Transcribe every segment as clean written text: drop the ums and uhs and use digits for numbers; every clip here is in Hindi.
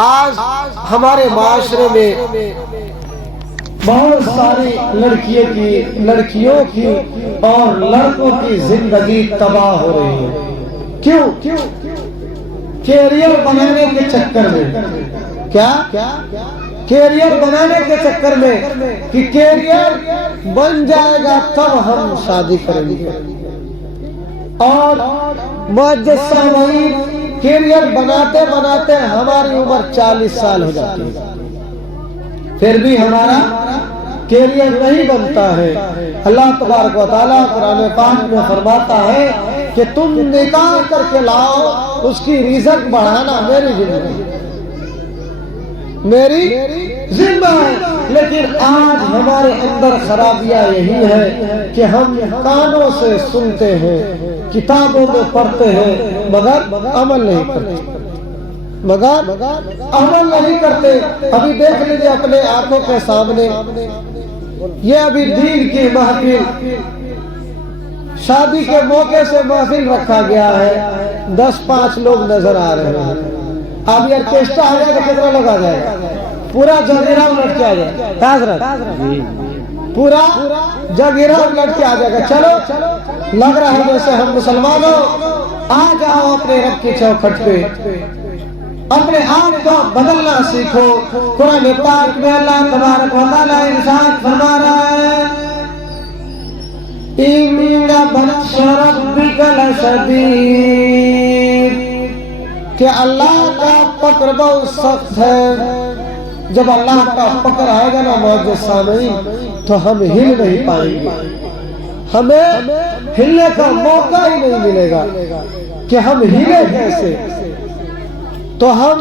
आज हमारे माशरे में बहुत सारी लड़कियों की और लड़कों की जिंदगी तबाह हो रही है। क्यों? कैरियर बनाने के चक्कर में। क्या? कैरियर बनाने के चक्कर में कि कैरियर बन जाएगा तब हम शादी करेंगे। और वही कैरियर बनाते बनाते हमारी उम्र 40 साल हो जाती है, फिर भी हमारा कैरियर नहीं बनता है। अल्लाह तबारक व तआला कुरान पाक में फरमाता है कि तुम निकाह करके लाओ, उसकी रिज़्क बढ़ाना मेरी जिम्मा है। लेकिन आज हमारे अंदर खराबियां यही है कि हम कानों से सुनते हैं, किताबों में पढ़ते हैं, मगर अमल नहीं करते। अभी देख लीजिए अपने आंखों के सामने, ये अभी दीन की महफिल, शादी के मौके से महफिल रखा गया है। 10-5 लोग नजर आ रहे हैं। अब ऑर्केस्ट्रा आ जाएगा, कितना लोग आ जाएगा? पूरा जगीरा उलट के आ जाएगा। पूरा जगीरा उलट के आ जाएगा। चलो, लग रहा है जैसे हम मुसलमान हो। आ जाओ अपने रब की चौखट पे, अपने आप को बदलना सीखो। कुरान पाक में अल्लाह तबारक व तआला इरशाद फरमा रहा है, इन्ना बत्श रब्बिका लशदीद, कि अल्लाह का पकड़ बहुत सख्त है। जब अल्लाह का पकड़ आएगा ना मौजूद सामईन, तो हम हिल नहीं पाएंगे। हमें हिलने का मौका ही नहीं मिलेगा कि हम हिले कैसे। तो हम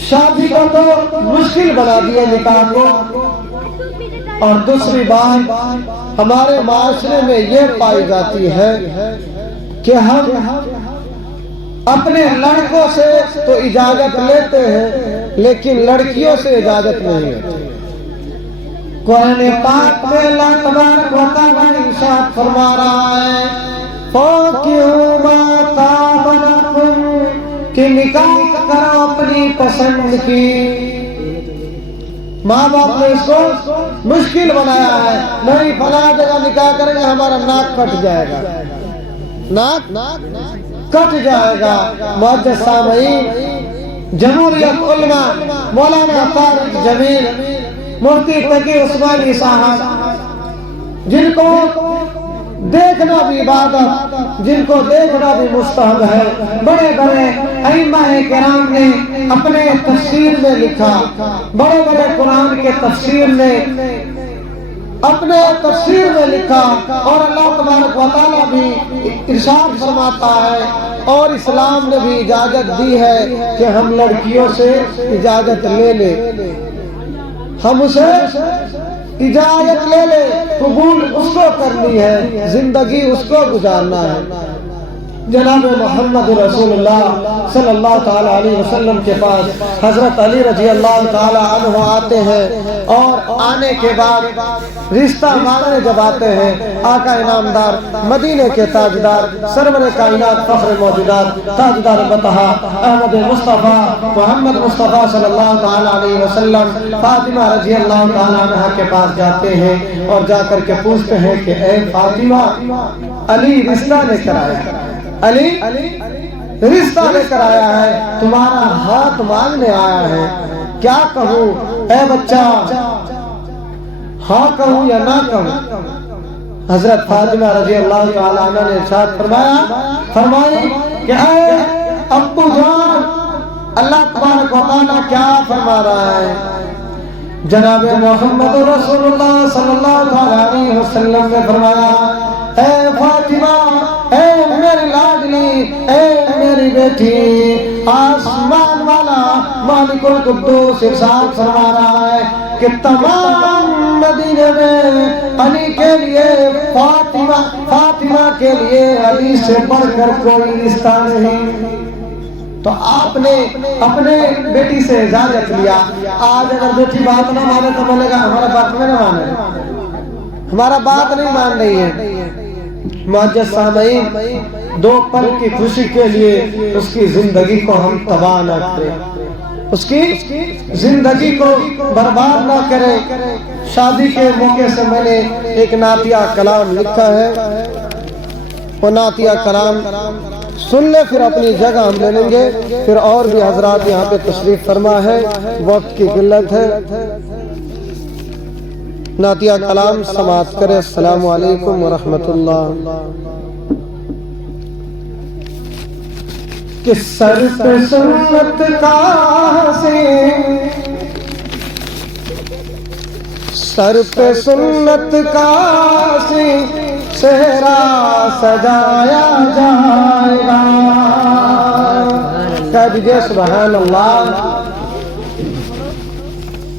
शादी को तो मुश्किल बना दिए, निकाह को। और दूसरी बात हमारे माशरे में ये पाई जाती है कि हम अपने लड़कों से तो इजाजत लेते हैं, लेकिन लड़कियों से इजाजत नहीं लेते। कुरान पाक में अल्लाह तबारक व तआला इरशाद फरमा रहा है, फ़ाकिहू मा ताब लकुम, कि निकाह करो अपनी पसंद की। माँ बाप ने इसको मुश्किल बनाया है, नहीं फला जगह निकाह करेंगे हमारा नाक कट जाएगा, नाक कट जाएगा। मुअज़्ज़िज़ सामईन, जमहूरियत उलमा मौलाना तारिक जमील, मुफ्ती तकी उस्मानी साहब, जिनको देखना भी इबादत, जिनको देखना भी मुस्तहब है। बड़े बड़े अइम्मा-ए किराम ने अपने तफसीर में लिखा, बड़े बड़े कुरान के तफसीर ने अपने तफसीर में लिखा। और अल्लाह तबारक व तआला भी इरशाद फरमाता है, और इस्लाम ने भी इजाजत दी है कि हम लड़कियों से इजाजत ले ले, हम उसे इजाजत ले ले, कबूल उसको करनी है, जिंदगी उसको गुजारना है। जनाब मोहम्मद रसूलुल्लाह सल्लल्लाहु ताला अलैहि वसल्लम के पास हजरत अली रजी अल्लाह ताला अन्हु आते हैं, और आने के बाद रिश्ता मांगने जब आते हैं, आका इनामदार, मदीने के ताजदार, सरवर कायनात, फख्र मौजूदात, ताजदार बतहा अहमद मुस्तफ़ा मोहम्मद मुस्तफ़ा सल्लल्लाहु ताला अलैहि वसल्लम फातिमा रजी अल्लाह ताला अन्हा के पास जाते हैं, और जाकर के पूछते हैं कि ए फातिमा, अली रिश्ता लेकर आया, अली रिश्ता लेकर आया है, तुम्हारा हाथ मांगने आया है, क्या कहूँ ए बच्चा, हाँ कहूँ या ना कहूँ? हजरत फातिमा रज़ी अल्लाह ताला अन्हा ने इरशाद फरमाई कि ऐ अब्बू जान, अल्लाह तबारक व तआला क्या फरमा रहा है? जनाब मोहम्मद रसूलुल्लाह सल्लल्लाहु अलैहि वसल्लम ने फरमाया, ए फातिमा, ए मेरी लाडली, ए मेरी बेटी, आसमान वाला मालिकुल कुद्दूस इरशाद फरमा रहा है कि तमाम मदीने में अली के लिए, फातिमा के लिए अली से बढ़कर कोई रिश्ता नहीं। तो आपने अपने बेटी से इजाजत लिया। आज अगर बेटी बात ना माने तो बोलेगा हमारा बात में ना माने, हमारा बात नहीं मान रही है। मुअज़्ज़ज़ सामईन, 2 पल की खुशी के लिए उसकी जिंदगी को हम तबाह न करें, उसकी जिंदगी को बर्बाद ना करें। शादी के मौके से मैंने एक नातिया कलाम लिखा है, वो नातिया कलाम सुन ले, फिर अपनी जगह हम ले लेंगे। फिर और भी हजरात यहाँ पे तशरीफ फरमा है, वक्त की किल्लत है। नातिया कलाम समाअत करे। अस्सलामु अलैकुम व रहमतुल्लाह। कि सर पे सुन्नत का सर पे सुन्नत का सेहरा सजाया जाएगा। कह दीजिए सुभान अल्लाह।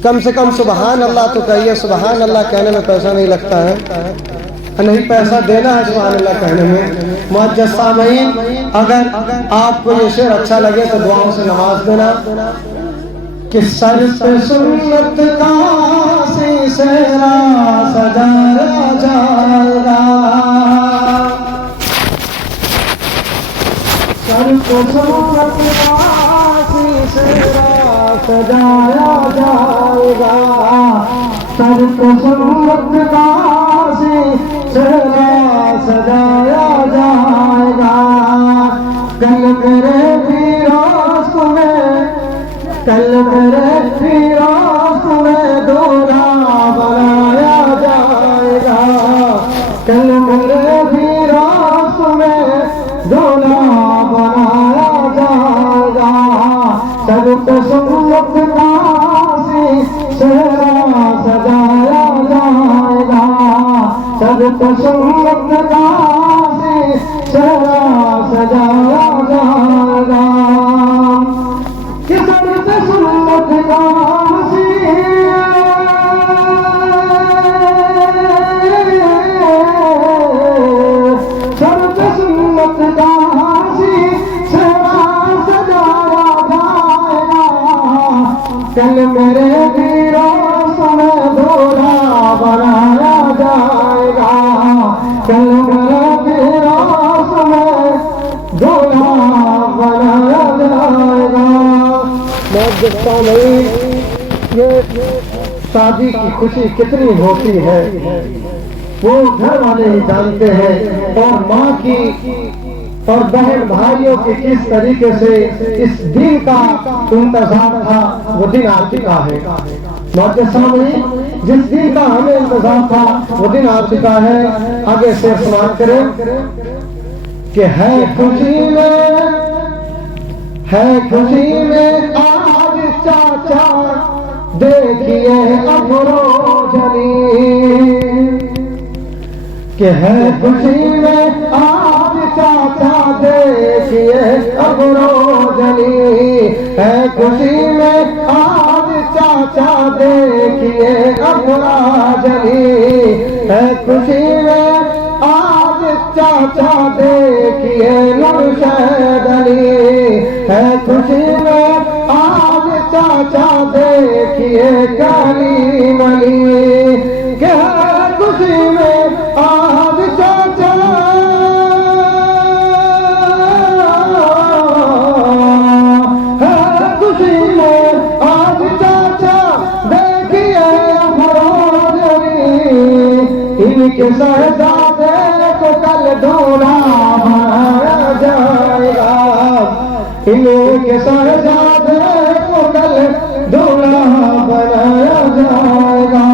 कम से कम सुभान अल्लाह तो कहिए। सुभान अल्लाह कहने में पैसा नहीं लगता है, नहीं पैसा देना है सुभान अल्लाह कहने में। मुअज़्ज़ज़ सामईन, अगर आपको ये शेर अच्छा लगे तो दुआओं से नवाज देना। कि सर पे सुन्नत का सेहरा सजाया जाएगा, सर पे सुन्नत का सेहरा सजाया जाएगा, सर पे सुन्नत का सेहरा सजाया जाएगा। कल मेरे फिरास में, कल मेरे फिरास में दूल्हा बनाया जाएगा, कल मेरे फिरास में दूल्हा बनाया जाएगा। सर पे सुन्नत का सेहरा सजाया जाएगा, सर पे सुन्नत का सेहरा सजाया जाएगा। कि सर पे सुन्नत का सर पे सुन्नत का कल मेरे वीरों में दूल्हा बनाया जाएगा, कल मेरे वीरों में दूल्हा बनाया जाएगा। मुअज़्ज़ज़ सामईन, ये शादी की खुशी कितनी होती है वो घर वाले ही जानते हैं, और माँ की और बहन भाइयों के किस तरीके से इस दिन का इंतजार था, वो दिन आ चुका है। मुअज़्ज़ज़ सामईन, जिस दिन का हमें इंतजार था वो दिन आ चुका है। आगे से समाप्त करें कि है खुशी में आज चाचा देखिए अफरोजनी, कि है खुशी में आज चाचा देखिए अफरोजनी, है खुशी में आज चाचा देखिए अफरोजनी, है खुशी में आज चाचा देखिए नौशद अली, है खुशी में आज चाचा देखिए कलीम अली, कि है खुशी में आज चाचा है, खुशी में आज चाचा देखिए अफरोजनी, इनके शहजादे को कल दूल्हा बनाया जाएगा, इनके शहजादे को कल दूल्हा बनाया जाएगा।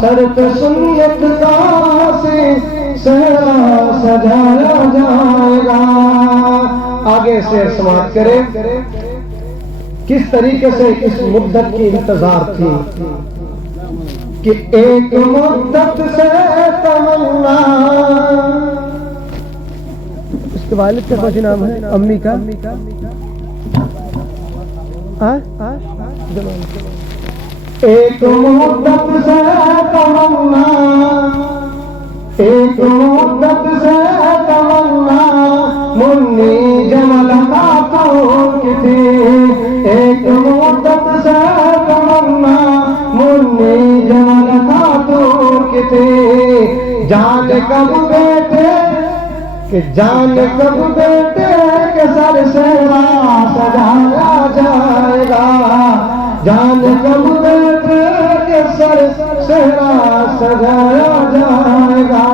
सर पे सुन्नत का सेहरा सजाया जाएगा। आगे से समाप्त करें। किस तरीके से इस मुद्दत की इंतजार थी कि एक मुद्दत से तमन्ना। इसके वालिद का कुछ नाम है, अम्मी का एक मुद्दत से तमन्ना, एक मुद्दत से तमन्ना मुन्नी जमल खातून की थी, एक मुद्दत से तमन्ना मुन्नी जमल खातून की थी। जाने कब बेटे कि जान कब बेटे के सर से सजाया जाएगा, जान कब बेटे के सर से सजाया जाएगा,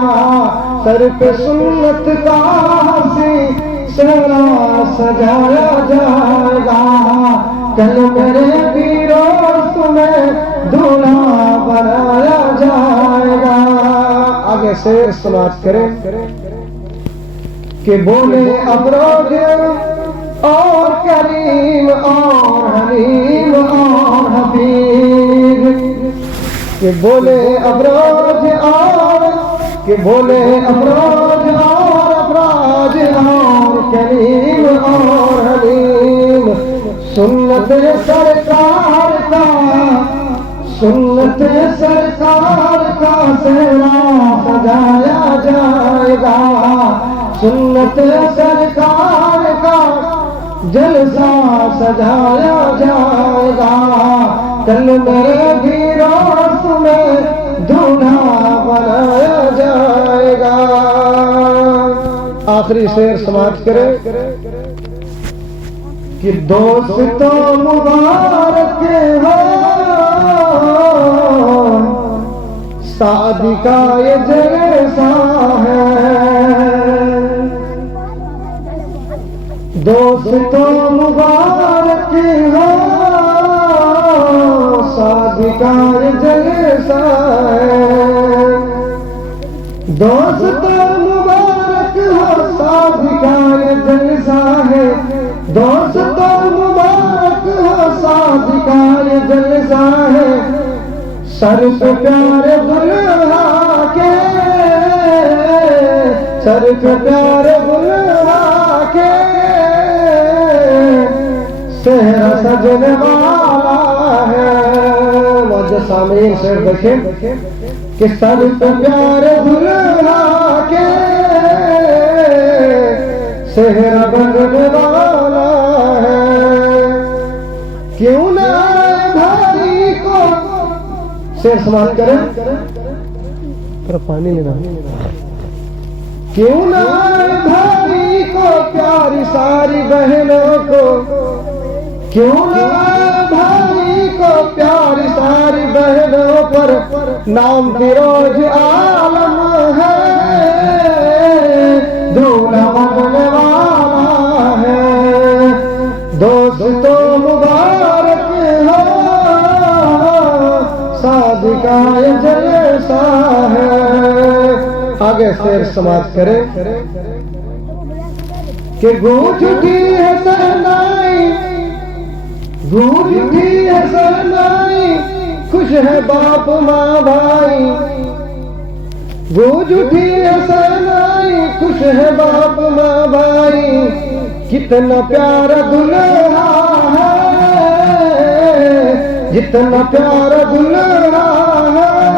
सर पे सुन्नत का हंसी सेहरा सजाया जाएगा, कल मेरे वीरों तुम्हें दूल्हा बनाया जाएगा। आगे से समाज करें कि बोले अबरोज और करीम और हलीम और हबीब, कि बोले अबरोज और कि बोले अबरोज और अबराज और करीम और हलीम, सुन्नत सरकार का सुन्नत सरकार का सेहरा सजाया जाएगा, सुन्नत सरकार का जलसा सजाया जाएगा, कल मेरे वीरों में दूल्हा बनाया जाएगा। आखिरी शेर समाप्त करें कि दोस्तों मुबारक हो शादी का ये जलसा है, दोस्तों मुबारक हो शादी का ये जलसा है, दोस्तों मुबारक हो शादी का ये जलसा है, दोस्तों मुबारक हो शादी का ये जलसा है, सर पे प्यारे दुल्हा के सर पे प्यारे दुल्हा के सेहरा सजने वाला है। मौजूद सामने शेर देखें कि सर पे प्यारे दुल्हा के सेहरा बनने वाला है, क्यों ना भाई को शेर समाप्त करें पर पानी लेना, क्यों ना भाई को प्यारी सारी बहनों को, क्यों ना भाई को प्यारी सारी बहनों पर नाम फिरोज आलम है, दूल्हा बनने वाला है, दोस्तों मुबारक हो शादी का ये जलसा है। आगे शेर समाप्त करें कि गूंज उठी है सहनाई, गूंज उठी है सहनाई, खुश है बाप माँ भाई, गूंज उठी है सहनाई, खुश है बाप माँ भाई, कितना प्यारा दुल्हा है, जितना प्यारा दुल्हा है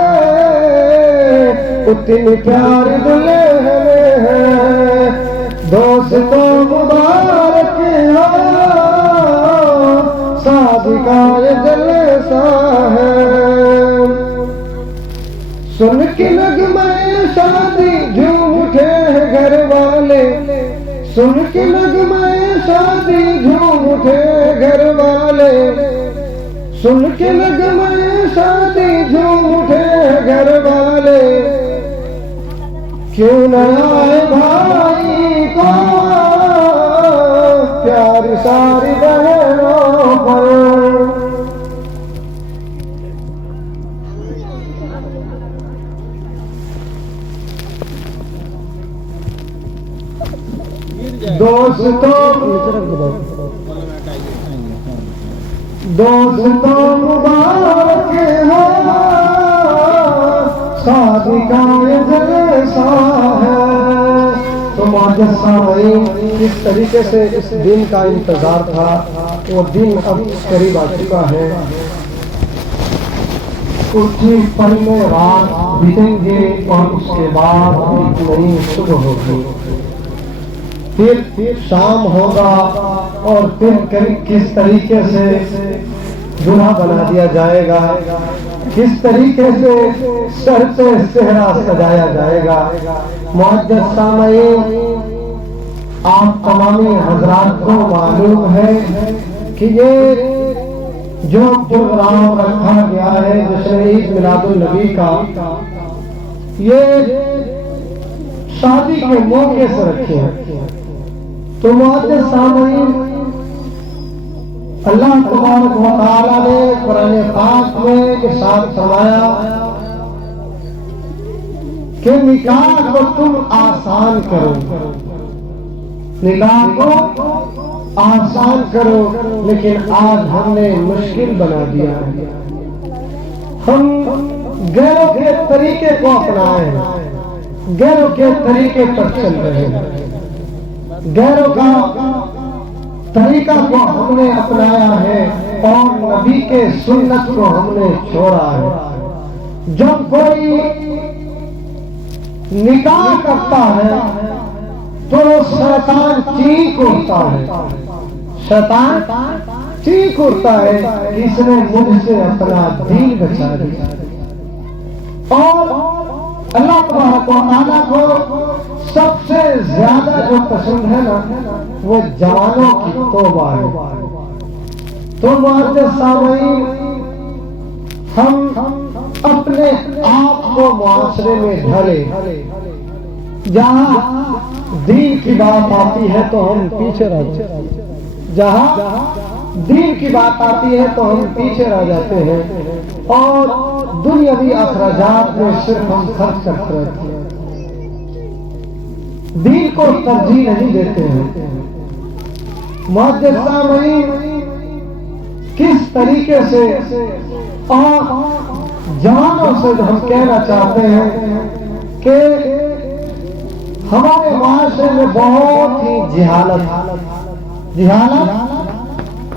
उतनी प्यारी दुल्हन है, दोस्तों मुबारक हो शादी का ये जलसा है, सुन के नगमे शादी झूम उठे हैं घर वाले, सुन के नगमे शादी झूम उठे घर वाले, सुन के नगमे शादी झूम उठे घर वाले, क्यों न आए भाई को प्यारी सारी बहनों पर, दोस्तों मुबारक हो शादी का ये जलसा है। तो मौजूद सामईन, किस तरीके से इस दिन का इंतजार था वो दिन अब करीब आ चुका है। कुछ पल में रात बीतेंगे और उसके बाद एक नई सुबह होगी, फिर शाम होगा और फिर किस तरीके से दूल्हा बना दिया जाएगा, किस तरीके से सर पे सेहरा सजाया जाएगा। मुअज़्ज़ज़ सामईन, आप तमामी हजरात को मालूम है कि ये जो प्रोग्राम रखा गया है जश्न ईद मिलादुन नबी का, ये शादी के मौके से रखे हैं। तो मुअज़्ज़ज़ सामईन, अल्लाह तबारक व तआला ने कुरान पाक में इरशाद फरमाया कि निकाह को तुम आसान करो, निकाह को आसान करो, लेकिन आज हमने मुश्किल बना दिया है। हम गैरों के तरीके को अपनाए हैं, गैरों के तरीके पर चल रहे हैं, गैरों का तरीका को हमने अपनाया है और नबी के सुन्नत को हमने छोड़ा है। जब कोई निकाह करता है तो शैतान चीख उठता है, शैतान चीख उठता है कि इसने मुझसे अपना दीन बचा दिया। और अल्लाह तबारक व तआला को सबसे ज्यादा जो पसंद है ना, वो जवानों की तौबा है। तो मुअज़्ज़ज़ सामईन, हम अपने आप को मुआशरे में ढले, जहाँ दीन की बात आती है तो हम पीछे रह जाते हैं, जहाँ दीन की बात आती है तो हम पीछे रह जाते हैं और दुनियावी अखराजात में सिर्फ हम खर्च करते रहते हैं, दीन को तरजीह नहीं देते हैं। मुअज़्ज़ज़ सामईन, किस तरीके से और जवानों से हम कहना चाहते हैं कि हमारे माशरे में बहुत ही जिहालत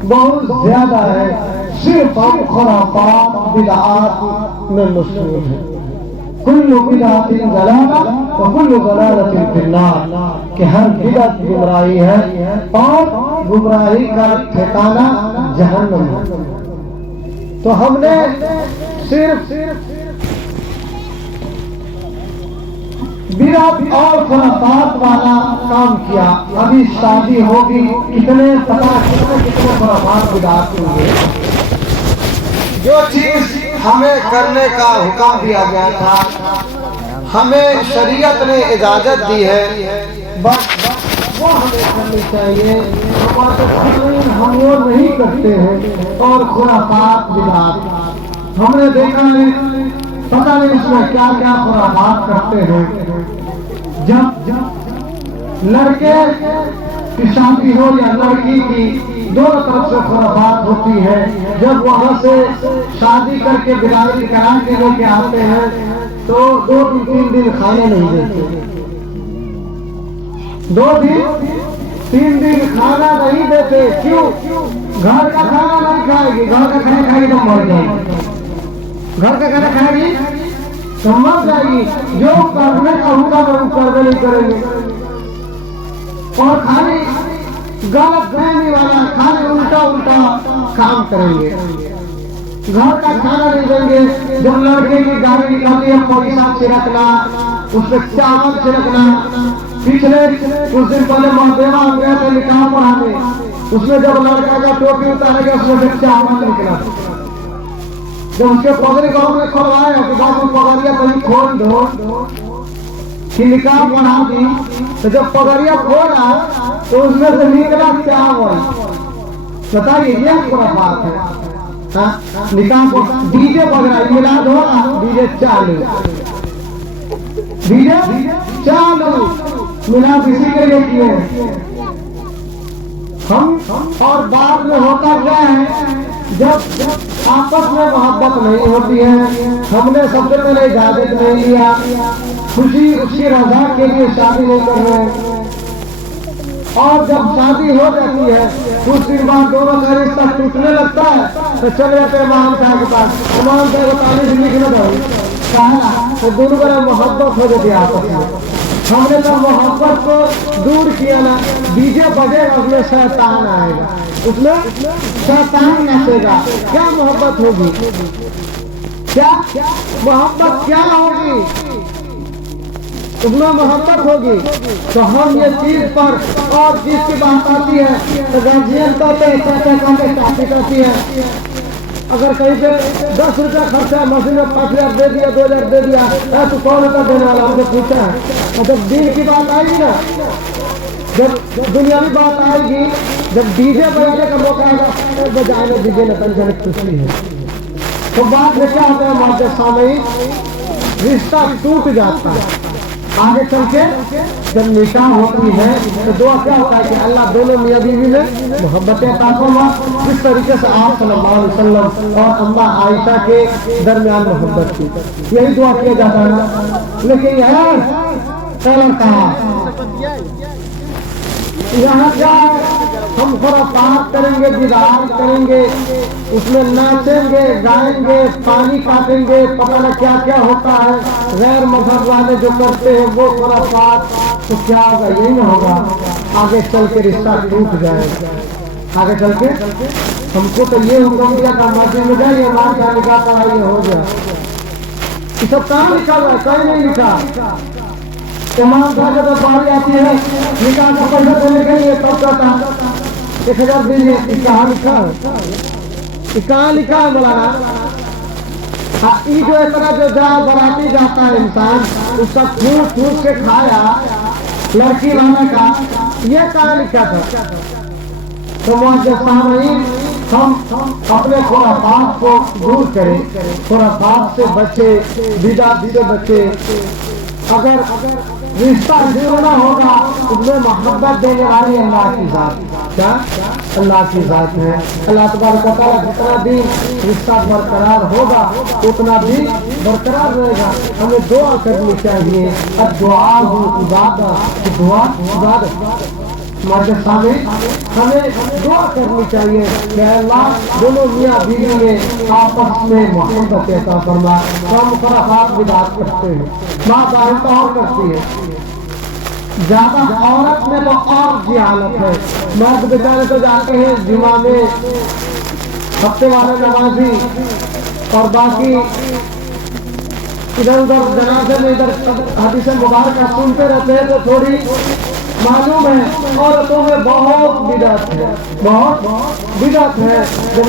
बहुत ज्यादा है। सिर्फ हम खुराफात बिदअत में मशगूल हैं। कुल्लु बिदअतिन ज़लाला व कुल्लु ज़लालतिन फिन्नार, कि हर बिदअत गुमराही है और गुमराही का ठिकाना जहन्नम है। तो हमने सिर्फ बिदअत और खुराफात वाला काम किया। अभी शादी होगी, कितने खुराफात बिदअत होंगे। जो चीज हमें करने का हुक्म दिया गया था, हमें शरीयत ने इजाजत दी है, बस वो हमें करनी चाहिए। हम वो नहीं करते हैं और खुराफात बिदअत हमने देखा है, पता नहीं इसमें क्या क्या खुराफात करते हैं। जब लड़के की शादी हो या लड़की की, दोनों तरफ से खुराफात होती है। जब वहां से शादी करके बिरादरी करा के लेके आते हैं तो 2-3 दिन खाना नहीं देते, 2-3 दिन खाना नहीं देते। क्यों? घर का खाना नहीं खाएगी, घर का खाना खाएगी तो मर जाएगी, घर का खाना खाएगी तो मर जाएगी। जो करने का हुक्म है वो करने नहीं करेंगे और खाली गलत फहमी वाला, खाली उल्टा काम करेंगे, घर का खाना नहीं देंगे। जब लड़के की गाड़ी निकलती है, पैसा छिड़कना, उसमें चावल छिड़कना। पिछले कुछ दिन पहले महदेवा हम गए थे निकाह पढ़ाने, उसमें जब लड़का का टोपी उतारेगा उसमें से चावल निकला। जब उसके पगड़ी गाँव में खोलवाए तो बाबू पगड़िया कहीं खोल दो कि निकाह पढ़ा दी, तो जब पगड़िया खोला तो उसमें से निकला चावल। बताइए ये खुराफात है। निकाह को डीजे बज रहा है, मिलाद हो रहा, डीजे चालू, मिलाद इसी के लिए किए हम। और बाद में होता क्या है, जब आपस में मोहब्बत नहीं होती है, हमने सबसे पहले इजाजत नहीं लिया, खुशी उसकी रजा के लिए शादी नहीं कर रहे, और जब शादी हो जाती है कुछ दिन बाद दोनों का रिश्ता टूटने लगता है तो चले जाते हैं इमाम साहब के पास। इमाम साहब को तारीफ लिखने दो, तो दोनों का मोहब्बत हो जाती है आपस में। हमने तो मोहब्बत को दूर किया ना, डीजे बजेगा उसमें शैतान आएगा। उसमें शैतान नाचेगा। क्या मोहब्बत होगी, क्या मोहब्बत क्या होगी, उसमें मोहब्बत होगी। तो हम ये चीज पर और चीज की बात आती है तो गार्जियन कहते हैं कहती है अगर कहीं पे 10 रुपया खर्चा मशीन में 5,000 दे दिया 2,000 दे दिया तो कौन रुपया देने वाला, हमसे पूछा है। और जब दिन की बात आएगी ना, जब दुनियावी बात आएगी, जब डीजे बजाने का मौका आएगा तो बजाने डीजे न टेंशन खुशी है। तो बात में क्या होता है हमारे सामने, रिश्ता टूट जाता है। आगे चल के जब निकाह होती है तो दुआ क्या होता है कि अल्लाह दोनों मियां बीवी में मोहब्बत अता फरमा। इस तरीके से आप सल्लल्लाहु अलैहि वसल्लम और अम्मा आयशा के दरमियान मोहब्बत की यही दुआ किया जाता है। लेकिन यार यहाँ क्या हम खुराफात करेंगे, बिदात करेंगे, उसमें नाचेंगे गाएंगे, पानी काटेंगे, पता न क्या क्या होता है। गैर मजहब वाले जो करते हैं वो खुराफात, तो क्या होगा, यही ना होगा। आगे चल के रिश्ता टूट जाएगा। आगे चल के हमको तो ये हुक्म दिया था मस्जिद में जाइए, वहां क्या लिखा पढ़ाइए हो गया। ये सब कहाँ लिखा हुआ है, कहीं नहीं लिखा। इमाम साहब जब बारी आती है निकाह का पैसा देने के लिए कब कहता 1,000 दीजिए, कहाँ लिखा है, कहाँ लिखा है मौलाना। हाँ, ये जो इतना जो बराती जाता है इंसान, उसका ठूस ठूस के खाया लड़की लाने का, ये कहाँ लिखा था। तो हम अपने खुराफात को दूर करें, खुराफात से बचे, बिदअत से बचे। अगर रिश्ता जोड़ना होगा उसमें मोहब्बत देने वाली अल्लाह की जात, क्या अल्लाह की जात है। अल्लाह तबारक व तआला जितना दिन रिश्ता बरकरार होगा उतना दिन बरकरार रहेगा। हमें दुआ करनी चाहिए, और दुआ हो इबादत, दुआ इबादत। हमारे सामने हमें दुआ करनी चाहिए कि अल्लाह दोनों मियां बीवी में आपस में मोहब्बत अता फरमा। हम खुराफात बिदअत करते हैं, माँ बाप और करती है, ज्यादा औरत में तो और जिहालत है। मर्द बेचारे तो जाते हैं जुमा में हफ्ते वाले नमाजी, और बाकी इधर उधर जनाजे में इधर हदीस मुबारक सुनते रहते हैं। तो थोड़ी मालूम है औरतों में बहुत बिदअत है, बहुत बिदअत है। जब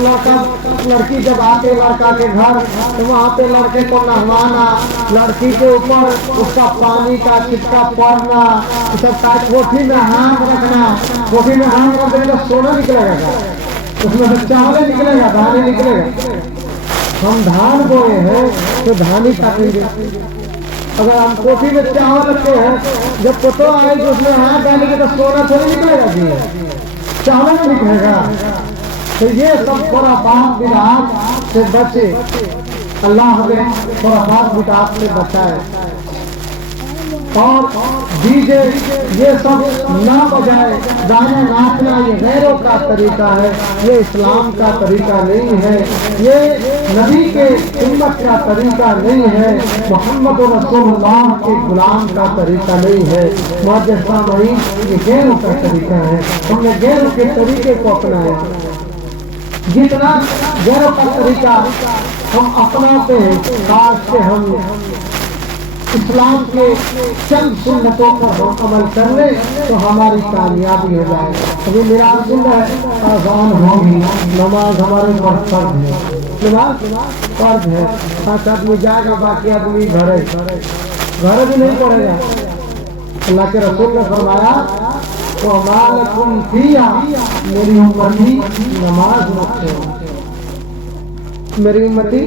लड़की जब आके लड़का के घर तो वहाँ पे लड़के को नहवाना, लड़की के ऊपर उसका पानी का छिटका पड़ना, सबका कोठी में हाथ रखना। कोठी में हाथ रखने तो सोना निकलेगा, उसमें से चावल निकलेगा, धान निकलेगा। हम धान बोए हैं तो धान ही काटेंगे। अगर हम कोठी में चावल रखते हैं, जब पोतो आएगी उसमें हाथ डालेंगे तो सोना थोड़ी निकलेगा जी, चावल नहीं निकलेगा। तो ये सब खुराफात बिदअत से बचे, अल्लाह हमें खुराफात बिदअत से बचाए। और डीजे ये सब ना बजाए, गाना नाचना ये गैरों का तरीका है, ये इस्लाम का तरीका नहीं है, ये नबी के उम्मत का तरीका नहीं है, मोहम्मद रसूलुल्लाह के गुलाम का तरीका नहीं है। मुअज़्ज़िज़ सामईन, ये गैरों का तरीका है। हमने गैरों के तरीके को अपनाया। जितना गैरों का तरीका हम अपनाते हैं, काश के हम इस्लाम के चंद सुन्नतों पर हम अमल कर ले तो हमारी कामयाबी हो जाए। अभी मेरा सुनना है, अज़ान होगी, नमाज हमारे पर फर्ज है, नमाज फर्ज है। 5 आदमी जाएगा, बाकी आदमी घर भी नहीं पड़ेगा। अल्लाह के रसूल ने फरमाया तो मालकुम फिया, मेरी उम्मती नमाज मत छोड़ो, मेरी उम्मती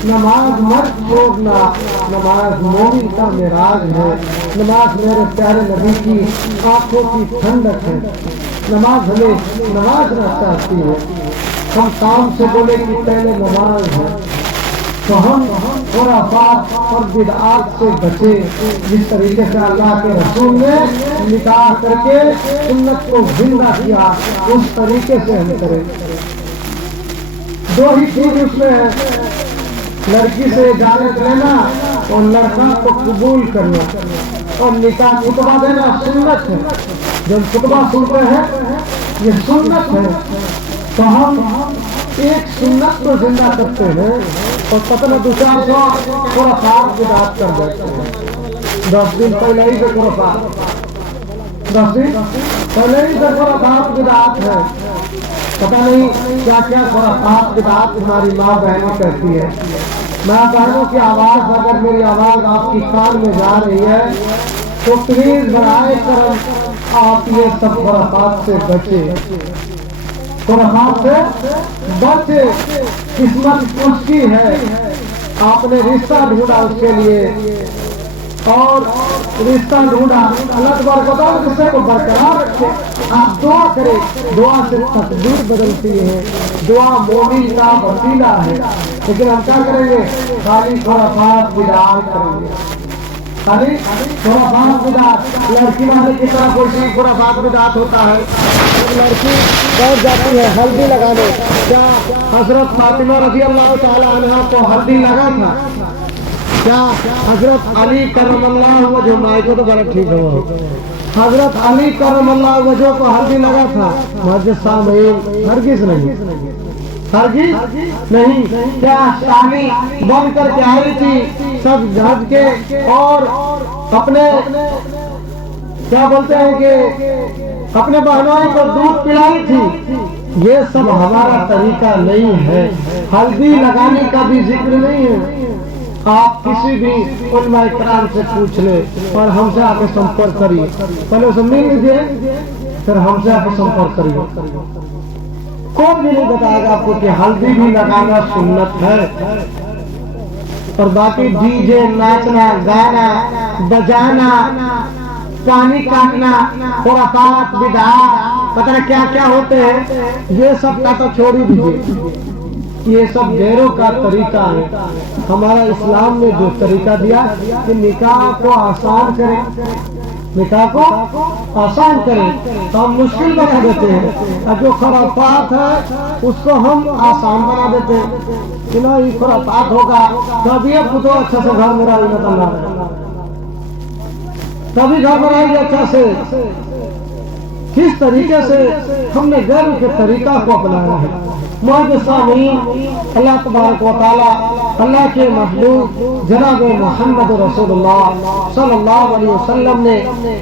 नमाज मत छोड़ना। नमाज मोमिन का मेराज है, नमाज मेरे प्यारे नबी की आंखों की ठंडक है। नमाज हमें नवाजना चाहती है। हम काम से बोले कि पहले नमाज है, तो हम खुराफात और बिदअत से बचे। जिस तरीके से अल्लाह के रसूल ने निकाह करके सुन्नत को जिंदा किया, उस तरीके से हम करें। 2 ही चीज उसमें है, लड़की से इजाजत लेना और लड़का को कबूल करना, और निकाह खुतबा देना सुन्नत है। जब खुतबा सुनते हैं ये सुन्नत है। तो हम एक सुन्नत को जिंदा करते हैं और पता न 2-400 खुराफात बिदात कर देते हैं। 10 दिन पहले ही से खुराफात, 10 दिन पहले ही से खुराफात बिदात है। पता नहीं क्या क्या खुराफात बिदात हमारी माँ बहनों कहती है। माँ बहनों की आवाज़, अगर मेरी आवाज़ आपकी कान में जा रही है तो प्लीज बनाए करम आप ये सब खुराफात से बचे, खुराफात से बचे। किस्मत उसकी है, आपने रिश्ता ढूंढा उसके लिए और रिश्ता ढूंढा, अल्लाह तबारक व तआला रिश्ते को बरकरार रखे। आप दुआ करें, दुआ से तकदीर बदलती है, दुआ मोमिन का वसीला है। लेकिन हम क्या करेंगे? खाली खुराफात बिदात करेंगे, खाली खुराफात बिदात। लड़की वाले की तरह कोई खुराफात बिदात होता है। लड़की बैठ जाती है हल्दी लगाने। क्या हजरत फातिमा रज़ी अल्लाह ताला अन्हा को हल्दी लगा था? क्या हजरत अली करमल्लाहु वजहू, माइको तो बड़ा ठीक हो, हजरत अली करमल्लाहु वजहू को हल्दी लगा था? मस्जिद सामईन हरगिज़ नहीं, हरगिज़ नहीं। क्या शादी बन करके आई थी सब झज के और अपने क्या बोलते हैं कि अपने बहनों को दूध पिलाई थी? ये सब हमारा तरीका नहीं है। हल्दी लगाने का भी जिक्र नहीं है। आप किसी भी उलमा इकराम से पूछ ले और हमसे आके संपर्क करिए। पहले उसे मिल लीजिए, फिर हमसे आके संपर्क करिए। कोई भी नहीं बताएगा आपको कि हल्दी भी लगाना सुन्नत है। और बाकी डीजे, नाचना, गाना बजाना, पानी काटना, खुराफात बिदात, पता नहीं क्या क्या होते हैं, ये सब का तो छोड़ ही दीजिए। ये सब गैरों का तरीका है। हमारा इस्लाम ने जो तरीका दिया कि निकाह को आसान करें, निकाह को आसान करें, तो हम मुश्किल बना देते हैं। और जो खुराफात है उसको हम आसान बना देते हैं कि ना ये खुराफात होगा तभी अब तो अच्छा से घर में रही ना, तभी घर में रहेंगे अच्छा से। किस तरीके से हमने गैर के तरीका को अपनाया है। अल्लाह तबारक व तआला, अल्लाह के महबूब जनाब मोहम्मद रसूलुल्लाह सल्लल्लाहु अलैहि वसल्लम ने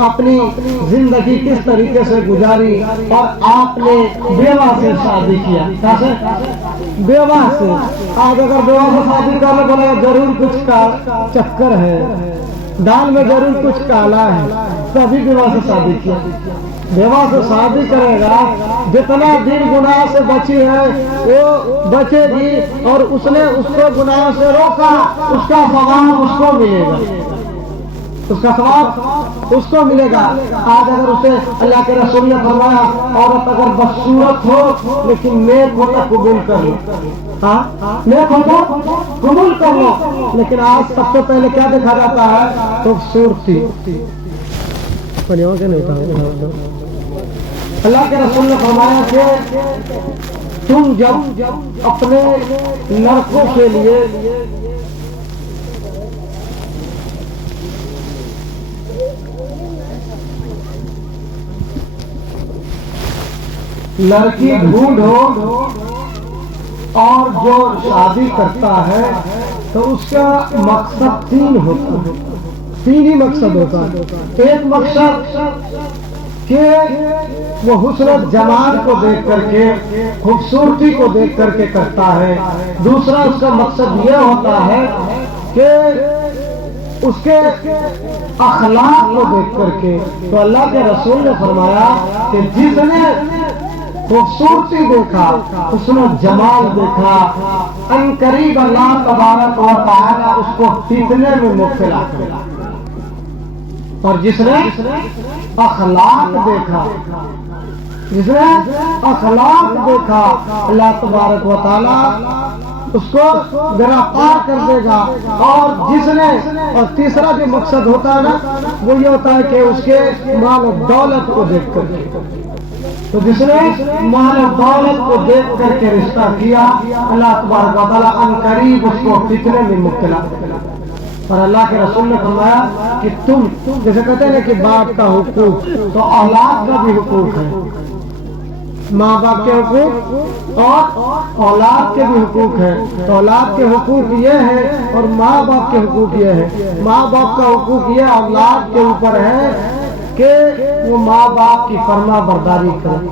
अपनी जिंदगी किस तरीके से गुजारी और आपने बेवा से शादी किया। कैसे? बेवा से। आज अगर बेवा से शादी करने बोले जरूर कुछ का चक्कर है, दाल में जरूर कुछ काला है, तभी बेवा से शादी किया। बेवा से शादी करेगा, जितना दिन गुनाह से बची है वो बचेगी और उसने उसको गुनाह से रोका, उसका सवाब उसको मिलेगा, उसका सवाब उसको मिलेगा। आज अगर उसे अल्लाह के रसूल ने फरमाया औरत अगर बदसूरत हो लेकिन नेक हो तो कबूल कर लो, हाँ नेक हो तो कबूल कर लो। लेकिन आज सबसे पहले क्या देखा जाता है? खूबसूरती। अल्लाह के रसूल ने फरमाया कि तुम जब अपने लड़कों के लिए लड़की ढूंढो और जो शादी करता है तो उसका मकसद 3 होता है, 3 ही मकसद होता है। एक मकसद कि वो हुस्न जमाल को देख करके, खूबसूरती को देख करके करता है। दूसरा उसका मकसद यह होता है कि उसके अखलाक को देख करके। तो अल्लाह के रसूल ने फरमाया कि जिसने खूबसूरती देखा, हुस्न जमाल देखा, अनकरीब अल्लाह तबारक व तआला उसको फितने में मुब्तला करेगा। और जिसने अखलाक देखा, जिसने अखलाक देखा, अल्लाह तबारक व तआला उसको गिरफ्तार कर देगा। और जिसने, और तीसरा जो मकसद होता है ना, वो ये होता है कि उसके माल और दौलत को देख कर। तो जिसने माल और दौलत को देख करके रिश्ता किया, अल्लाह तबारक व तआला अनकरीब उसको फितने में मुब्तला करेगा। और अल्लाह के रसूल ने फरमाया कि तुम जैसे कहते हैं कि बाप का हुकूक, तो औलाद का भी हुकूक है। माँ बाप के हुकूक और औलाद के भी हुकूक हैं। तो औलाद के हुकूक ये है और माँ बाप के हुकूक ये है। माँ बाप का हुकूक ये औलाद के ऊपर है कि वो माँ बाप की फर्मा बरदारी करे,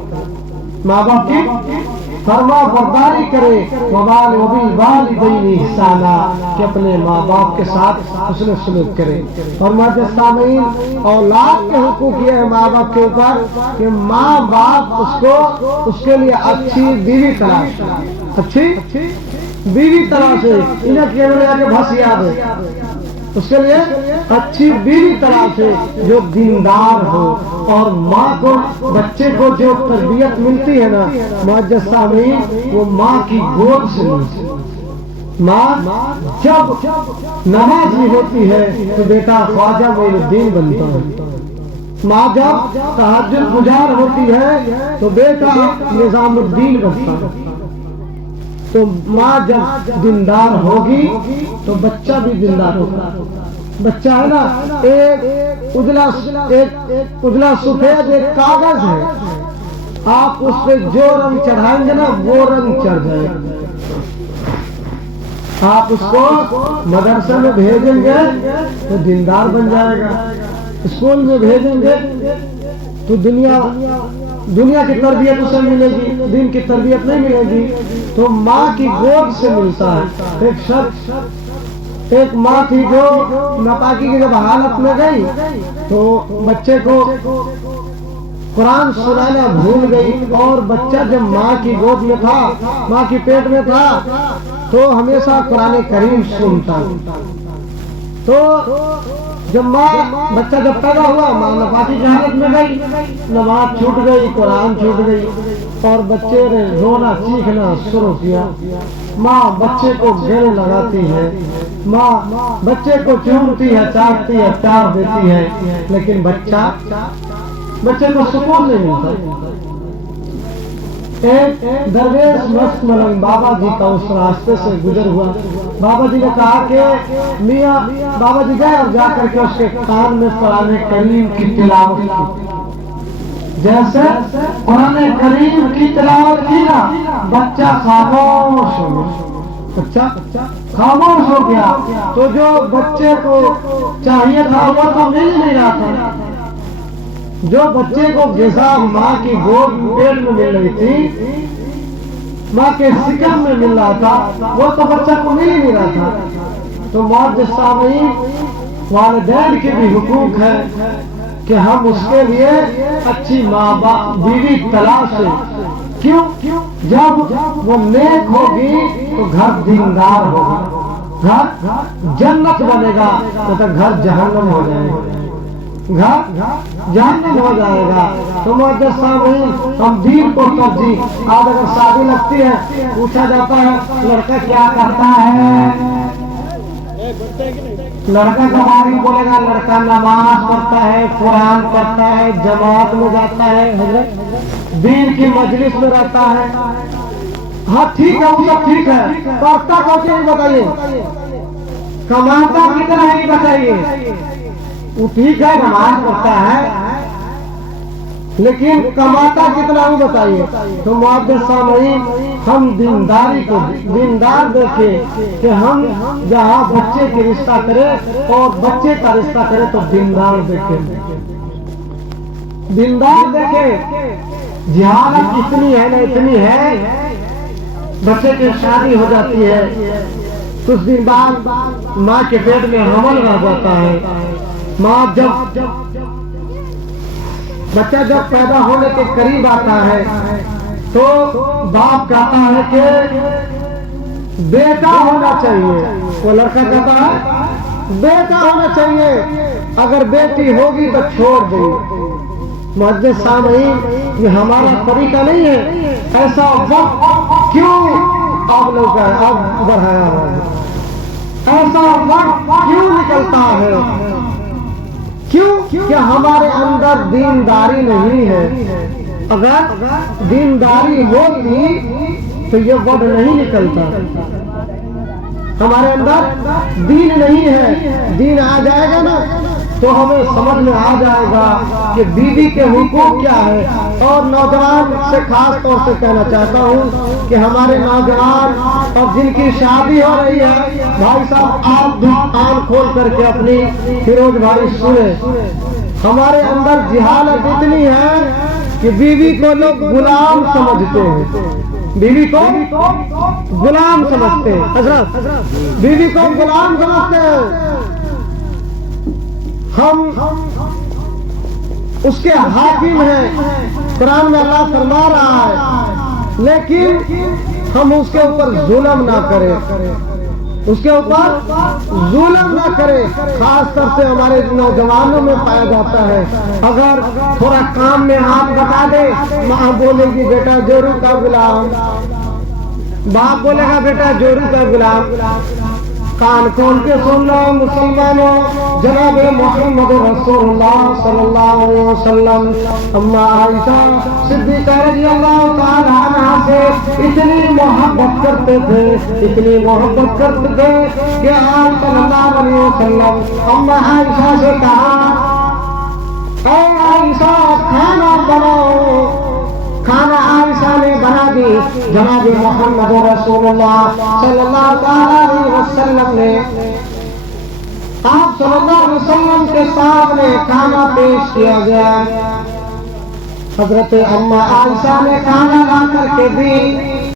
माँ बाप की फर्मा बरदारी करे। वबाल वालिदैन ihसाना, कि अपने माँ बाप के साथ उसने सुलूक करे। और माजस्तामीन औलाद के हुकूक ये है माँ बाप के ऊपर कि माँ बाप उसको उसके लिए अच्छी बीवी तलाश, अच्छी बीवी तलाश है। इन्हें केवल आके बस याद है, उसके लिए अच्छी बीवी तलाश है जो दीनदार हो। और माँ को बच्चे को जो तरबियत मिलती है ना मुअज्जज़ सामीन, वो माँ की गोद से मिलती है। माँ जब नमाज भी होती है तो बेटा ख्वाजा मोइनुद्दीन बनता है। माँ जब तहज्जुद गुजार होती है तो बेटा निजामुद्दीन बनता है। तो माँ जब दीनदार होगी तो बच्चा भी दीनदार होगा। बच्चा है ना एक उजला सफेद एक कागज है, आप उस पे जो रंग चढ़ाएंगे ना वो रंग चढ़ जाएगा। आप उसको मदरसे में भेजेंगे तो दीनदार बन जाएगा, स्कूल में भेजेंगे तो दुनिया की तरबियत उसे मिलेगी, दिन की तरबियत नहीं मिलेगी। तो माँ की गोद से मिलता है। एक शख्स, एक माँ थी जो नापाकी की जब हालत में गई तो बच्चे को कुरान सुनाना भूल गई। और बच्चा जब माँ की गोद में था, माँ की पेट में था, तो हमेशा कुरान करीम सुनता। तो जब बच्चा जब पैदा हुआ, माँ नपाकी की हालत में गई, नमाज छूट गई, कुरान छूट गई और बच्चे ने रोना चीखना शुरू किया। माँ बच्चे को गले लगाती है, माँ बच्चे को चूमती है, चाटती है, प्यार देती है, लेकिन बच्चे को सुकून नहीं मिलता। एक दरवेश मस्त मलंग बाबा जी का उस रास्ते से गुजर हुआ। बाबा जी ने कहा कि मियाँ, बाबा जी गए और जाकर के उसके कान में कुरान करीम की तिलावत की। जैसे कुरान करीम की तिलावत की ना, बच्चा खामोश हो गया, बच्चा खामोश हो गया। तो जो बच्चे को चाहिए था वो तो मिल नहीं रहा था। जो बच्चे को ग़िज़ा माँ की गोद पेट में मिल रही थी, माँ के सिकम में मिल रहा था, वो तो बच्चा को मिल ही नहीं रहा था। तो मुअज्जज़ सामीन, वालिदैन के भी हुकूक है कि हम उसके लिए अच्छी माँ बाप बीवी तलाश है। क्यों? जब वो नेक होगी तो घर दीनदार होगा, घर जन्नत बनेगा, तो घर जहन्नम हो जाएगा, घर जहन्नम हो जाएगा। तो मुअज्जज़ सामीन, हम दीन को तरजीह। आज अगर शादी लगती है, पूछा जाता है लड़का क्या करता है, लड़का कमाई बोलेगा, लड़का नमाज पढ़ता है, कुरान पढ़ता है, जमात में जाता है, दीन की मजलिस में रहता है। हाँ ठीक है, वो सब ठीक है, पढ़ता कैसे नहीं बताइए, कमाता कितना है बताइए। वो ठीक है, नमाज पढ़ता है, लेकिन कमाता कितना है बताइए। तो मुअज्जज़ सामीन, हम दीनदारी को दीनदार देखें कि हम जहाँ बच्चे के रिश्ता करें और बच्चे का रिश्ता करें तो दीनदार देखें, दीनदार देखें। जिहालत इतनी है ना, इतनी है, बच्चे की शादी हो जाती है, कुछ दिन बाद माँ के पेट में हमल रह जाता है। माँ बच्चा जब पैदा होने के करीब आता है तो बाप कहता है कि बेटा होना चाहिए, वो लड़का कहता है बेटा होना चाहिए, अगर बेटी होगी तो छोड़ देंगे। मुअज्जज़ सामीन, ये हमारा तरीका नहीं है। ऐसा वक्त क्यों अब लोग अब बढ़ाया है, ऐसा वक्त क्यों निकलता है? क्यों? क्या हमारे अंदर दीनदारी नहीं है? अगर दीनदारी होती तो ये वर्ड नहीं निकलता। हमारे अंदर दीन नहीं है, दीन आ जाएगा ना तो हमें समझ में आ जाएगा कि बीवी के हुकूक क्या है। और नौजवान से खास तौर से कहना चाहता हूँ कि हमारे नौजवान और जिनकी शादी हो रही है, भाई साहब आप भी कान खोल करके अपनी फिरोज भाई सुने। हमारे अंदर जिहालत इतनी है कि बीवी को लोग गुलाम समझते हैं, बीवी को गुलाम समझते हैं। हजरत बीवी को गुलाम समझते हैं। हम उसके हाकिम हैं, कुरान में अल्लाह फरमा रहा है, लेकिन हम उसके ऊपर जुल्म ना करें, उसके ऊपर जुल्म ना करें। खास तौर से हमारे नौजवानों में पाया जाता है, अगर थोड़ा काम में हाथ बता दे, माँ बोलेगी बेटा जोरू का गुलाम, बाप बोलेगा बेटा जोरू का गुलाम। कान खोल के सुन लो मुसलमानों, जनाब मोहम्मद रसूलुल्लाह सल्लल्लाहु अलैहि वसल्लम अम्मा आयशा सिद्दीक़ा रज़ियल्लाहु ताला अन्हा से इतनी मोहब्बत करते थे, इतनी मोहब्बत करते थे कि आप सल्लल्लाहु अलैहि वसल्लम अम्मा आयशा से कहा, ऐ आयशा खाना बनाओ। खाना आयशा ने बना दी। जनाब मोहम्मद रसूलुल्लाह सल्लल्लाहु अलैहि वसल्लम ने आप सल्लल्लाहु अलैहि वसल्लम के सामने खाना पेश किया गया। हजरत अम्मा आयशा ने खाना ला करके दी।